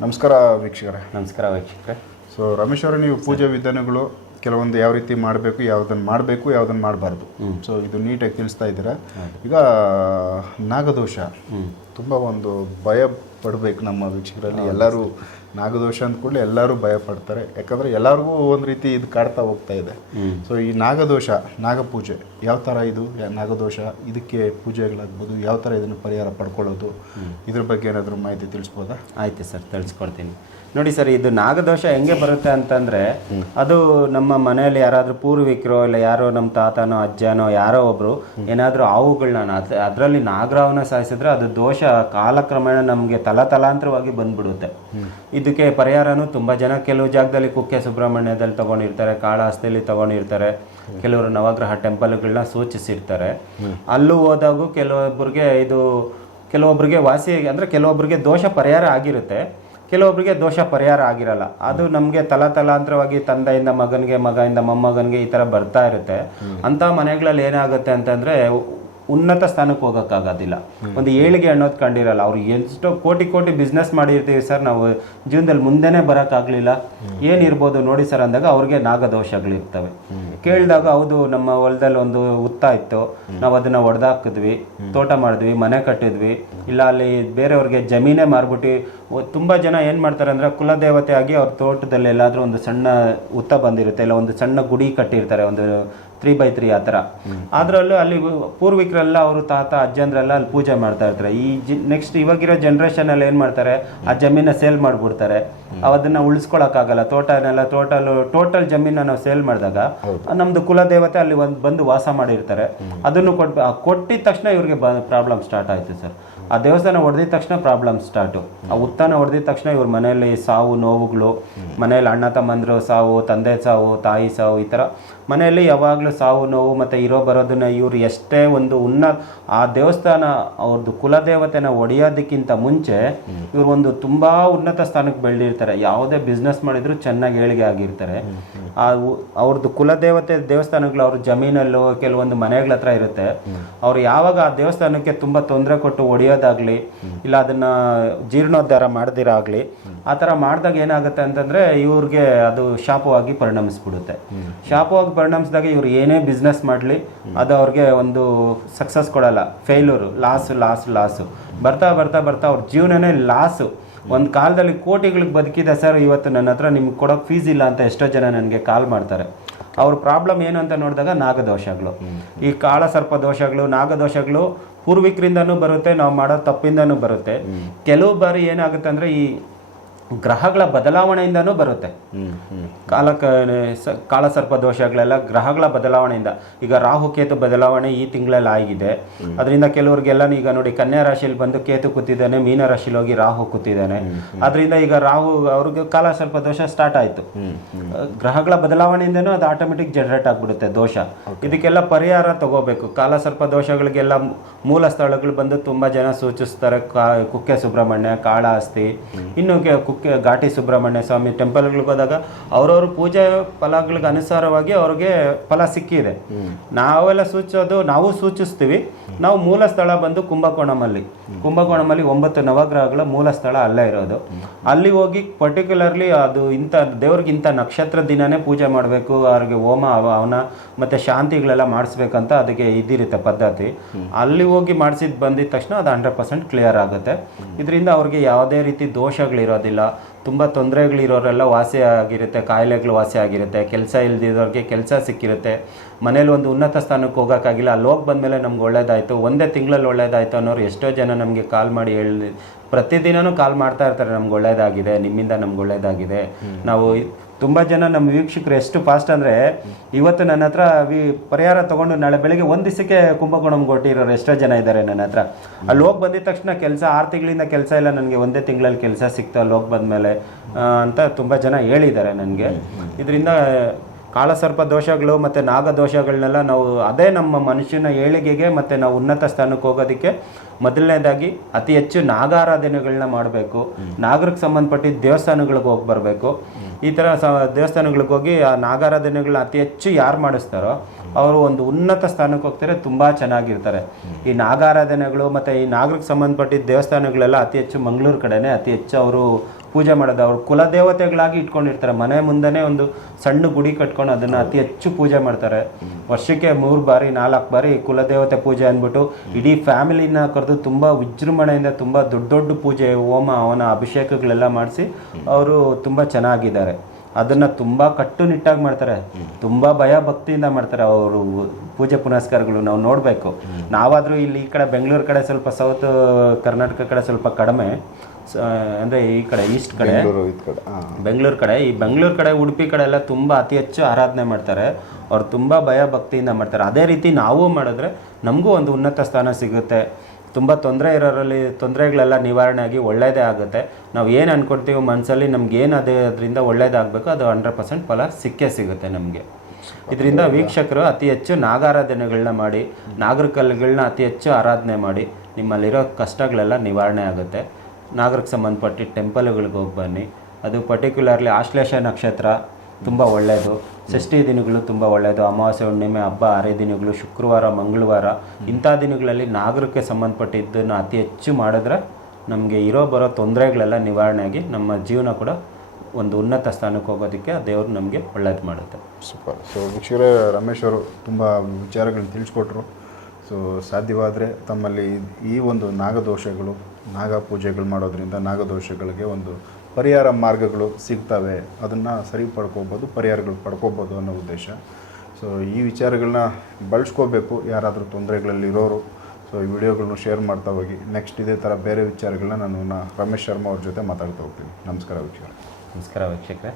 ನಮಸ್ಕಾರ ವೀಕ್ಷಕರೇ. ನಮಸ್ಕಾರ ವೀಕ್ಷಕರೇ. ಸೊ ರಮೇಶ್ ಅವರೇ ನೀವು ಪೂಜೆ ವಿಧಾನಗಳು ಕೆಲವೊಂದು ಯಾವ ರೀತಿ ಮಾಡಬೇಕು ಯಾವುದನ್ನು ಮಾಡಬೇಕು ಯಾವುದನ್ನು ಮಾಡಬಾರ್ದು. ಸೊ ಇದು ನೀಟಾಗಿ ತಿಳಿಸ್ತಾ ಇದ್ದೀರಾ? ಈಗ ನಾಗದೋಷ. ತುಂಬ ಒಂದು ಭಯ ಪಡಬೇಕು ನಮ್ಮ ವೀಕ್ಷಕರಲ್ಲಿ. ಎಲ್ಲರೂ ನಾಗದೋಷ ಅಂದ ಕೂಡಲೇ ಎಲ್ಲರೂ ಭಯ ಪಡ್ತಾರೆ. ಯಾಕಂದರೆ ಎಲ್ಲರಿಗೂ ಒಂದು ರೀತಿ ಇದು ಕಾಡ್ತಾ ಹೋಗ್ತಾ ಇದೆ. ಸೊ ಈ ನಾಗದೋಷ ನಾಗಪೂಜೆ ಯಾವ ಥರ ಇದು? ನಾಗದೋಷ ಇದಕ್ಕೆ ಪೂಜೆಗಳಾಗ್ಬೋದು ಯಾವ ಥರ ಇದನ್ನು ಪರಿಹಾರ ಪಡ್ಕೊಳ್ಳೋದು? ಇದ್ರ ಬಗ್ಗೆ ಏನಾದರೂ ಮಾಹಿತಿ ತಿಳಿಸ್ಬೋದಾ? ಆಯ್ತು ಸರ್ ತಿಳಿಸ್ಕೊಡ್ತೀನಿ. ನೋಡಿ ಸರ್, ಇದು ನಾಗದೋಷ ಹೆಂಗೆ ಬರುತ್ತೆ ಅಂತಂದ್ರೆ, ಅದು ನಮ್ಮ ಮನೆಯಲ್ಲಿ ಯಾರಾದ್ರೂ ಪೂರ್ವಿಕರೋ ಇಲ್ಲ ಯಾರೋ ನಮ್ಮ ತಾತನೋ, ಅಜ್ಜನೋ, ಯಾರೋ ಒಬ್ರು ಏನಾದ್ರೂ ಹಾವುಗಳನ್ನ ಅದರಲ್ಲಿ ನಾಗರಾವನ ಸಾಯಿಸಿದ್ರೆ ಅದು ದೋಷ ಕಾಲಕ್ರಮೇಣ ನಮಗೆ ತಲತಲಾಂತರವಾಗಿ ಬಂದ್ಬಿಡುತ್ತೆ. ಇದಕ್ಕೆ ಪರಿಹಾರನೂ ತುಂಬಾ ಜನ ಕೆಲವು ಜಾಗದಲ್ಲಿ ಕುಕ್ಕೆ ಸುಬ್ರಹ್ಮಣ್ಯದಲ್ಲಿ ತಗೊಂಡಿರ್ತಾರೆ, ಕಾಳಹಸ್ತಿಯಲ್ಲಿ ತಗೊಂಡಿರ್ತಾರೆ, ಕೆಲವರು ನವಗ್ರಹ ಟೆಂಪಲ್ಗಳನ್ನ ಸೂಚಿಸಿರ್ತಾರೆ. ಅಲ್ಲೂ ಹೋದಾಗೂ ಕೆಲವೊಬ್ಬರಿಗೆ ಇದು ಕೆಲವೊಬ್ಬರಿಗೆ ವಾಸಿ ಅಂದರೆ ಕೆಲವೊಬ್ಬರಿಗೆ ದೋಷ ಪರಿಹಾರ ಆಗಿರುತ್ತೆ. ಕೆಲವೊಬ್ಬರಿಗೆ ದೋಷ ಪರಿಹಾರ ಆಗಿರಲ್ಲ. ಅದು ನಮಗೆ ತಲಾಂತರವಾಗಿ ತಂದೆಯಿಂದ ಮಗನಿಗೆ ಮಗನಿಂದ ಮೊಮ್ಮಗನಿಗೆ ಈ ಥರ ಬರ್ತಾ ಇರುತ್ತೆ. ಅಂಥ ಮನೆಗಳಲ್ಲಿ ಏನಾಗುತ್ತೆ ಅಂತಂದರೆ ಉನ್ನತ ಸ್ಥಾನಕ್ಕೆ ಹೋಗೋಕ್ಕಾಗೋದಿಲ್ಲ. ಒಂದು ಏಳಿಗೆ ಅನ್ನೋದು ಕಂಡಿರಲ್ಲ. ಅವ್ರು ಎಷ್ಟೋ ಕೋಟಿ ಕೋಟಿ ಬಿಸ್ನೆಸ್ ಮಾಡಿರ್ತೀವಿ ಸರ್. ನಾವು ಜೀವನದಲ್ಲಿ ಮುಂದೆನೇ ಬರೋಕ್ಕಾಗಲಿಲ್ಲ. ಏನಿರ್ಬೋದು ನೋಡಿ ಸರ್ ಅಂದಾಗ ಅವ್ರಿಗೆ ನಾಗದೋಷಗಳಿರ್ತವೆ. ಕೇಳಿದಾಗ ಹೌದು, ನಮ್ಮ ಹೊಲದಲ್ಲಿ ಒಂದು ಹುತ್ತ ಇತ್ತು. ನಾವು ಅದನ್ನ ಹೊಡೆದಾಕಿದ್ವಿ ತೋಟ ಮಾಡಿದ್ವಿ, ಮನೆ ಕಟ್ಟಿದ್ವಿ. ಇಲ್ಲ, ಅಲ್ಲಿ ಬೇರೆಯವ್ರಿಗೆ ಜಮೀನೇ ಮಾರ್ಬಿಟ್ಟು. ತುಂಬ ಜನ ಏನು ಮಾಡ್ತಾರೆ ಅಂದರೆ ಕುಲದೇವತೆ ಆಗಿ ಅವ್ರ ತೋಟದಲ್ಲಿ ಎಲ್ಲಾದರೂ ಒಂದು ಸಣ್ಣ ಹುತ್ತ ಬಂದಿರುತ್ತೆ. ಇಲ್ಲ, ಒಂದು ಸಣ್ಣ ಗುಡಿ ಕಟ್ಟಿರ್ತಾರೆ. ಒಂದು ತ್ರೀ ಬೈ ತ್ರೀ ಆ ಥರ. ಅದರಲ್ಲೂ ಅಲ್ಲಿ ಪೂರ್ವಿಕರೆಲ್ಲ ಅವರು ತಾತ ಅಜ್ಜಂದ್ರೆಲ್ಲ ಅಲ್ಲಿ ಪೂಜೆ ಮಾಡ್ತಾ ಇರ್ತಾರೆ. ಈ ಜಿ ನೆಕ್ಸ್ಟ್ ಇವಾಗಿರೋ ಜನ್ರೇಷನಲ್ಲಿ ಏನು ಮಾಡ್ತಾರೆ? ಆ ಜಮೀನ ಸೇಲ್ ಮಾಡಿಬಿಡ್ತಾರೆ. ಅದನ್ನ ಉಳಿಸ್ಕೊಳಕ್ಕಾಗಲ್ಲ. ತೋಟನೆಲ್ಲ ಟೋಟಲ್ ಟೋಟಲ್ ಜಮೀನ ನಾವು ಸೇಲ್ ಮಾಡಿದಾಗ ನಮ್ಮದು ಕುಲದೇವತೆ ಅಲ್ಲಿ ಒಂದು ಬಂದು ವಾಸ ಮಾಡಿರ್ತಾರೆ. ಅದನ್ನು ಕೊಟ್ಟು ಕೊಟ್ಟಿದ ತಕ್ಷಣ ಇವ್ರಿಗೆ ಬ ಪ್ರಾಬ್ಲಮ್ ಸ್ಟಾರ್ಟ್ ಆಯ್ತು ಸರ್. ಆ ದೇವಸ್ಥಾನ ಹೊಡೆದಿದ ತಕ್ಷಣ ಪ್ರಾಬ್ಲಮ್ ಸ್ಟಾರ್ಟು ಆ ಉತ್ತಾನ ಹೊಡೆದಿದ ತಕ್ಷಣ ಇವ್ರ ಮನೆಯಲ್ಲಿ ಸಾವು ನೋವುಗಳು ಮನೆಯಲ್ಲಿ ಅಣ್ಣ ತಮ್ಮಂದರು ಸಾವು ತಂದೆ ಸಾವು ತಾಯಿ ಸಾವು ಈ ಥರ ಮನೆಯಲ್ಲಿ ಯಾವಾಗಲೂ ಸಾವು ನೋವು ಮತ್ತು ಇರೋ ಬರೋದನ್ನ ಇವರು ಎಷ್ಟೇ ಒಂದು ಉನ್ನ ಆ ದೇವಸ್ಥಾನ ಅವ್ರದ್ದು ಕುಲದೇವತೆನ ಒಡೆಯೋದಕ್ಕಿಂತ ಮುಂಚೆ ಇವರು ಒಂದು ತುಂಬ ಉನ್ನತ ಸ್ಥಾನಕ್ಕೆ ಬೆಳೆದಿರ್ತಾರೆ. ಯಾವುದೇ ಬಿಸ್ನೆಸ್ ಮಾಡಿದ್ರು ಚೆನ್ನಾಗಿ ಏಳಿಗೆ ಆಗಿರ್ತಾರೆ. ಆ ಅವ್ರದ್ದು ಕುಲದೇವತೆ ದೇವಸ್ಥಾನಗಳು ಅವ್ರ ಜಮೀನಲ್ಲೋ ಕೆಲವೊಂದು ಮನೆಗಳ ಹತ್ರ ಇರುತ್ತೆ. ಅವ್ರು ಯಾವಾಗ ಆ ದೇವಸ್ಥಾನಕ್ಕೆ ತುಂಬ ತೊಂದರೆ ಕೊಟ್ಟು ಒಡೆಯೋದಾಗ್ಲಿ ಇಲ್ಲ ಅದನ್ನ ಜೀರ್ಣೋದ್ಧಾರ ಮಾಡ್ದಿರಾಗ್ಲಿ ಆ ಥರ ಮಾಡಿದಾಗ ಏನಾಗುತ್ತೆ ಅಂತಂದರೆ ಇವ್ರಿಗೆ ಅದು ಶಾಪವಾಗಿ ಪರಿಣಮಿಸ್ಬಿಡುತ್ತೆ. ಶಾಪವಾಗಿ ಪರಿಣಮಿಸಿದಾಗ ಇವ್ರು ಏನೇ ಬಿಸ್ನೆಸ್ ಮಾಡಲಿ, ಅದು ಅವ್ರಿಗೆ ಒಂದು ಸಕ್ಸಸ್ ಕೊಡಲ್ಲ. ಫೇಲ್ಯೂರು ಲಾಸು ಲಾಸು ಲಾಸು ಬರ್ತಾ ಬರ್ತಾ ಬರ್ತಾ ಅವ್ರ ಜೀವನನೇ ಲಾಸು ಒಂದು ಕಾಲದಲ್ಲಿ ಕೋಟಿಗಳಿಗೆ ಬದುಕಿದೆ ಸರ್, ಇವತ್ತು ನನ್ನ ಹತ್ರ ನಿಮ್ಗೆ ಕೊಡೋಕೆ ಫೀಸ್ ಇಲ್ಲ ಅಂತ ಎಷ್ಟೋ ಜನ ನನಗೆ ಕಾಲ್ ಮಾಡ್ತಾರೆ. ಅವ್ರ ಪ್ರಾಬ್ಲಮ್ ಏನು ಅಂತ ನೋಡಿದಾಗ ನಾಗದೋಷಗಳು. ಈ ಕಾಳ ಸರ್ಪ ದೋಷಗಳು, ನಾಗದೋಷಗಳು ಪೂರ್ವಿಕರಿಂದನೂ ಬರುತ್ತೆ, ನಾವು ಮಾಡೋ ತಪ್ಪಿಂದನೂ ಬರುತ್ತೆ. ಕೆಲವು ಬಾರಿ ಏನಾಗುತ್ತೆ ಅಂದರೆ ಈ ಗ್ರಹಗಳ ಬದಲಾವಣೆಯಿಂದನೂ ಬರುತ್ತೆ. ಕಾಲ ಕಾಲಸರ್ಪ ದೋಷಗಳೆಲ್ಲ ಗ್ರಹಗಳ ಬದಲಾವಣೆಯಿಂದ. ಈಗ ರಾಹು ಕೇತು ಬದಲಾವಣೆ ಈ ತಿಂಗಳಲ್ಲಿ ಆಗಿದೆ. ಅದರಿಂದ ಕೆಲವ್ರಿಗೆಲ್ಲ ಈಗ ನೋಡಿ ಕನ್ಯಾ ರಾಶಿಯಲ್ಲಿ ಬಂದು ಕೇತು ಕೂತಿದ್ದಾನೆ ಮೀನ ರಾಶಿಲಿ ಹೋಗಿ ರಾಹು ಕೂತಿದ್ದಾನೆ. ಅದರಿಂದ ಈಗ ರಾಹು ಅವ್ರಿಗೆ ಕಾಲಸರ್ಪ ದೋಷ ಸ್ಟಾರ್ಟ್ ಆಯ್ತು. ಗ್ರಹಗಳ ಬದಲಾವಣೆಯಿಂದನೂ ಅದು ಆಟೋಮೆಟಿಕ್ ಜನರೇಟ್ ಆಗಿಬಿಡುತ್ತೆ ದೋಷ. ಇದಕ್ಕೆಲ್ಲ ಪರಿಹಾರ ತಗೋಬೇಕು. ಕಾಲಸರ್ಪ ದೋಷಗಳಿಗೆಲ್ಲ ಮೂಲ ಸ್ಥಳಗಳು ಬಂದು ತುಂಬಾ ಜನ ಸೂಚಿಸ್ತಾರೆ. ಕುಕ್ಕೆ ಸುಬ್ರಹ್ಮಣ್ಯ ಕಾಳಹಸ್ತಿ. ಇನ್ನು ಕೆ- ಘಾಟಿ ಸುಬ್ರಹ್ಮಣ್ಯ ಸ್ವಾಮಿ ಟೆಂಪಲ್ಗಳಿಗೆ ಹೋದಾಗ ಅವ್ರವ್ರ ಪೂಜೆ ಫಲಗಳಿಗೆ ಅನುಸಾರವಾಗಿ ಅವ್ರಿಗೆ ಫಲ ಸಿಕ್ಕಿದೆ. ನಾವೆಲ್ಲ ಸೂಚಿಸೋದು ನಾವು ಸೂಚಿಸ್ತೀವಿ. ನಾವು ಮೂಲ ಸ್ಥಳ ಬಂದು ಕುಂಭಕೋಣಮಲ್ಲಿ. ಕುಂಭಕೋಣಮಲ್ಲಿ ಒಂಬತ್ತು ನವಗ್ರಹಗಳ ಮೂಲ ಸ್ಥಳ ಅಲ್ಲೇ ಇರೋದು. ಅಲ್ಲಿ ಹೋಗಿ ಪರ್ಟಿಕ್ಯುಲರ್ಲಿ ಅದು ಇಂಥ ದೇವ್ರಿಗೆ ಇಂಥ ನಕ್ಷತ್ರ ದಿನನೇ ಪೂಜೆ ಮಾಡಬೇಕು. ಅವ್ರಿಗೆ ಹೋಮ ಅವನ ಮತ್ತೆ ಶಾಂತಿಗಳೆಲ್ಲ ಮಾಡಿಸ್ಬೇಕಂತ ಅದಕ್ಕೆ ಇದಿರುತ್ತೆ ಪದ್ಧತಿ. ಅಲ್ಲಿ ಹೋಗಿ ಮಾಡಿಸಿದ್ ಬಂದಿದ ತಕ್ಷಣ ಅದು ಹಂಡ್ರೆಡ್ ಪರ್ಸೆಂಟ್ ಕ್ಲಿಯರ್ ಆಗುತ್ತೆ. ಇದರಿಂದ ಅವ್ರಿಗೆ ಯಾವುದೇ ರೀತಿ ದೋಷಗಳಿರೋದಿಲ್ಲ. ತುಂಬ ತೊಂದರೆಗಳಿರೋರೆಲ್ಲ ವಾಸಿ ಆಗಿರುತ್ತೆ ಕಾಯಿಲೆಗಳು ವಾಸಿ ಆಗಿರುತ್ತೆ ಕೆಲಸ ಇಲ್ದಿರೋರಿಗೆ ಕೆಲಸ ಸಿಕ್ಕಿರುತ್ತೆ. ಮನೇಲಿ ಒಂದು ಉನ್ನತ ಸ್ಥಾನಕ್ಕೆ ಹೋಗೋಕ್ಕಾಗಿಲ್ಲ ಅಲ್ಲಿ ಹೋಗಿ ಬಂದಮೇಲೆ ನಮ್ಗೆ ಒಳ್ಳೇದಾಯಿತು ಒಂದೇ ತಿಂಗಳಲ್ಲಿ ಒಳ್ಳೇದಾಯಿತು ಅನ್ನೋರು ಎಷ್ಟೋ ಜನ ನಮಗೆ ಕಾಲ್ ಮಾಡಿ ಹೇಳಿ ಪ್ರತಿದಿನನೂ ಕಾಲ್ ಮಾಡ್ತಾ ಇರ್ತಾರೆ ನಮ್ಗೆ ಒಳ್ಳೇದಾಗಿದೆ ನಿಮ್ಮಿಂದ ನಮ್ಗೆ ಒಳ್ಳೇದಾಗಿದೆ. ನಾವು ತುಂಬ ಜನ ನಮ್ಮ ವೀಕ್ಷಕರು ಎಷ್ಟು ಫಾಸ್ಟ್ ಅಂದರೆ ಇವತ್ತು ನನ್ನ ಹತ್ರ ವಿ ಪರಿಹಾರ ತೊಗೊಂಡು ನಾಳೆ ಬೆಳಿಗ್ಗೆ ಒಂದು ದಿವಸಕ್ಕೆ ಕುಂಭಕೋಣಂ ಕೊಟ್ಟಿರೋರು ಎಷ್ಟೋ ಜನ ಇದ್ದಾರೆ ನನ್ನ ಹತ್ರ. ಅಲ್ಲಿ ಹೋಗಿ ಬಂದಿದ ತಕ್ಷಣ ಕೆಲಸ ಆರು ತಿಂಗಳಿಂದ ಕೆಲಸ ಇಲ್ಲ ನನಗೆ ಒಂದೇ ತಿಂಗಳಲ್ಲಿ ಕೆಲಸ ಸಿಕ್ತು ಅಲ್ಲಿ ಹೋಗಿ ಬಂದಮೇಲೆ ಅಂತ ತುಂಬ ಜನ ಹೇಳಿದ್ದಾರೆ ನನಗೆ. ಇದರಿಂದ ಕಾಳಸರ್ಪ ದೋಷಗಳು ಮತ್ತು ನಾಗ ದೋಷಗಳನ್ನೆಲ್ಲ ನಾವು ಅದೇ ನಮ್ಮ ಮನುಷ್ಯನ ಏಳಿಗೆಗೆ ಮತ್ತು ನಾವು ಉನ್ನತ ಸ್ಥಾನಕ್ಕೆ ಹೋಗೋದಕ್ಕೆ ಮೊದಲನೇದಾಗಿ ಅತಿ ಹೆಚ್ಚು ನಾಗಾರಾಧನೆಗಳನ್ನ ಮಾಡಬೇಕು. ನಾಗರಿಗೆ ಸಂಬಂಧಪಟ್ಟಿದ್ದ ದೇವಸ್ಥಾನಗಳಿಗೆ ಹೋಗಿ ಬರಬೇಕು. ಈ ಥರ ಸ ದೇವಸ್ಥಾನಗಳಿಗೆ ಹೋಗಿ ಆ ನಾಗಾರಾಧನೆಗಳನ್ನ ಅತಿ ಹೆಚ್ಚು ಯಾರು ಮಾಡಿಸ್ತಾರೋ ಅವರು ಒಂದು ಉನ್ನತ ಸ್ಥಾನಕ್ಕೆ ಹೋಗ್ತಾರೆ ತುಂಬ ಚೆನ್ನಾಗಿರ್ತಾರೆ. ಈ ನಾಗಾರಾಧನೆಗಳು ಮತ್ತು ಈ ನಾಗರಿಗೆ ಸಂಬಂಧಪಟ್ಟಿದ್ದ ದೇವಸ್ಥಾನಗಳೆಲ್ಲ ಅತಿ ಹೆಚ್ಚು ಮಂಗಳೂರು ಕಡೆನೇ ಅತಿ ಹೆಚ್ಚು ಅವರು ಪೂಜೆ ಮಾಡೋದು. ಅವ್ರು ಕುಲದೇವತೆಗಳಾಗಿ ಇಟ್ಕೊಂಡಿರ್ತಾರೆ. ಮನೆ ಮುಂದೆನೇ ಒಂದು ಸಣ್ಣ ಗುಡಿ ಕಟ್ಕೊಂಡು ಅದನ್ನ ಅತಿ ಹೆಚ್ಚು ಪೂಜೆ ಮಾಡ್ತಾರೆ. ವರ್ಷಕ್ಕೆ ಮೂರು ಬಾರಿ, ನಾಲ್ಕು ಬಾರಿ ಕುಲದೇವತೆ ಪೂಜೆ ಅಂದ್ಬಿಟ್ಟು ಇಡೀ ಫ್ಯಾಮಿಲಿನ ಕರೆದು ತುಂಬಾ ವಿಜೃಂಭಣೆಯಿಂದ ತುಂಬಾ ದೊಡ್ಡ ದೊಡ್ಡ ಪೂಜೆ, ಹೋಮ, ಅವನ ಅಭಿಷೇಕಗಳೆಲ್ಲ ಮಾಡಿಸಿ ಅವರು ತುಂಬಾ ಚೆನ್ನಾಗಿದ್ದಾರೆ. ಅದನ್ನ ತುಂಬಾ ಕಟ್ಟುನಿಟ್ಟಾಗಿ ಮಾಡ್ತಾರೆ. ತುಂಬಾ ಭಯ ಭಕ್ತಿಯಿಂದ ಮಾಡ್ತಾರೆ ಅವರು ಪೂಜೆ ಪುನಸ್ಕಾರಗಳು. ನಾವು ನೋಡಬೇಕು. ನಾವಾದರೂ ಇಲ್ಲಿ ಈ ಕಡೆ ಬೆಂಗಳೂರು ಕಡೆ ಸ್ವಲ್ಪ ಸೌತ್ ಕರ್ನಾಟಕ ಕಡೆ ಸ್ವಲ್ಪ ಕಡಿಮೆ. ಅಂದ್ರೆ ಈ ಕಡೆ ಈಸ್ಟ್ ಕಡೆ. ಬೆಂಗಳೂರು ಕಡೆ ಹಾಂ ಬೆಂಗಳೂರು ಕಡೆ. ಈ ಬೆಂಗಳೂರು ಕಡೆ ಉಡುಪಿ ಕಡೆ ಎಲ್ಲ ತುಂಬ ಅತಿ ಹೆಚ್ಚು ಆರಾಧನೆ ಮಾಡ್ತಾರೆ. ಅವ್ರು ತುಂಬ ಭಯ ಭಕ್ತಿಯಿಂದ ಮಾಡ್ತಾರೆ. ಅದೇ ರೀತಿ ನಾವು ಮಾಡಿದ್ರೆ ನಮಗೂ ಒಂದು ಉನ್ನತ ಸ್ಥಾನ ಸಿಗುತ್ತೆ. ತುಂಬ ತೊಂದರೆ ಇರೋರಲ್ಲಿ ತೊಂದರೆಗಳೆಲ್ಲ ನಿವಾರಣೆ ಆಗಿ ಒಳ್ಳೇದೇ ಆಗುತ್ತೆ. ನಾವು ಏನು ಅನ್ಕೊಳ್ತೀವಿ ಮನಸ್ಸಲ್ಲಿ ನಮ್ಗೆ ಏನು ಅದೇ ಅದರಿಂದ ಒಳ್ಳೇದಾಗಬೇಕು ಅದು ಹಂಡ್ರೆಡ್ ಪರ್ಸೆಂಟ್ ಫಲ ಸಿಕ್ಕೇ ಸಿಗುತ್ತೆ ನಮಗೆ. ಇದರಿಂದ ವೀಕ್ಷಕರು ಅತಿ ಹೆಚ್ಚು ನಾಗಾರಾಧನೆಗಳನ್ನ ಮಾಡಿ ನಾಗರಿಕಲ್ಗಳನ್ನ ಅತಿ ಹೆಚ್ಚು ಆರಾಧನೆ ಮಾಡಿ ನಿಮ್ಮಲ್ಲಿರೋ ಕಷ್ಟಗಳೆಲ್ಲ ನಿವಾರಣೆ ಆಗುತ್ತೆ. ನಾಗರಿಗೆ ಸಂಬಂಧಪಟ್ಟ ಟೆಂಪಲ್ಗಳಿಗೆ ಹೋಗಿ ಬನ್ನಿ. ಅದು ಪರ್ಟಿಕ್ಯುಲರ್ಲಿ ಆಶ್ಲೇಷ ನಕ್ಷತ್ರ ತುಂಬ ಒಳ್ಳೆಯದು ಷಷ್ಠಿ ದಿನಗಳು ತುಂಬ ಒಳ್ಳೆಯದು ಅಮಾವಾಸ್ಯ, ಹುಣ್ಣಿಮೆ, ಹಬ್ಬ ಹರಿದಿನಗಳು ಶುಕ್ರವಾರ, ಮಂಗಳವಾರ, ಇಂಥ ದಿನಗಳಲ್ಲಿ ನಾಗರಕ್ಕೆ ಸಂಬಂಧಪಟ್ಟಿದ್ದನ್ನು ಅತಿ ಹೆಚ್ಚು ಮಾಡಿದ್ರೆ ನಮಗೆ ಇರೋ ಬರೋ ತೊಂದರೆಗಳೆಲ್ಲ ನಿವಾರಣೆ ಆಗಿ ನಮ್ಮ ಜೀವನ ಕೂಡ ಒಂದು ಉನ್ನತ ಸ್ಥಾನಕ್ಕೆ ಹೋಗೋದಕ್ಕೆ ದೇವರು ನಮಗೆ ಒಳ್ಳೇದು ಮಾಡುತ್ತೆ. ಸೂಪರ್. ಸೊ ವೀಕ್ಷಕರೇ, ರಮೇಶ್ ಅವರು ತುಂಬ ವಿಚಾರಗಳನ್ನ ತಿಳಿಸ್ಕೊಟ್ರು. ಸೊ ಸಾಧ್ಯವಾದರೆ ತಮ್ಮಲ್ಲಿ ಈ ಒಂದು ನಾಗದೋಷಗಳು ನಾಗ ಪೂಜೆಗಳು ಮಾಡೋದ್ರಿಂದ ನಾಗದೋಷಗಳಿಗೆ ಒಂದು ಪರಿಹಾರ ಮಾರ್ಗಗಳು ಸಿಗ್ತವೆ. ಅದನ್ನು ಸರಿ ಪಡ್ಕೋಬೋದು, ಪರಿಹಾರಗಳು ಪಡ್ಕೋಬೋದು ಅನ್ನೋ ಉದ್ದೇಶ. ಸೊ ಈ ವಿಚಾರಗಳನ್ನ ಬಳಸ್ಕೋಬೇಕು. ಯಾರಾದರೂ ತೊಂದರೆಗಳಲ್ಲಿ ಇರೋರು ಸೊ ಈ ವಿಡಿಯೋಗಳನ್ನ ಶೇರ್ ಮಾಡ್ತಾ ಹೋಗಿ. ನೆಕ್ಸ್ಟ್ ಇದೇ ಥರ ಬೇರೆ ವಿಚಾರಗಳನ್ನ ನಾನು ರಮೇಶ್ ಶರ್ಮಾ ಅವ್ರ ಜೊತೆ ಮಾತಾಡ್ತಾ ಹೋಗ್ತೀನಿ. ನಮಸ್ಕಾರ ವೀಕ್ಷಕರೇ. ನಮಸ್ಕಾರ ವೀಕ್ಷಕರೇ.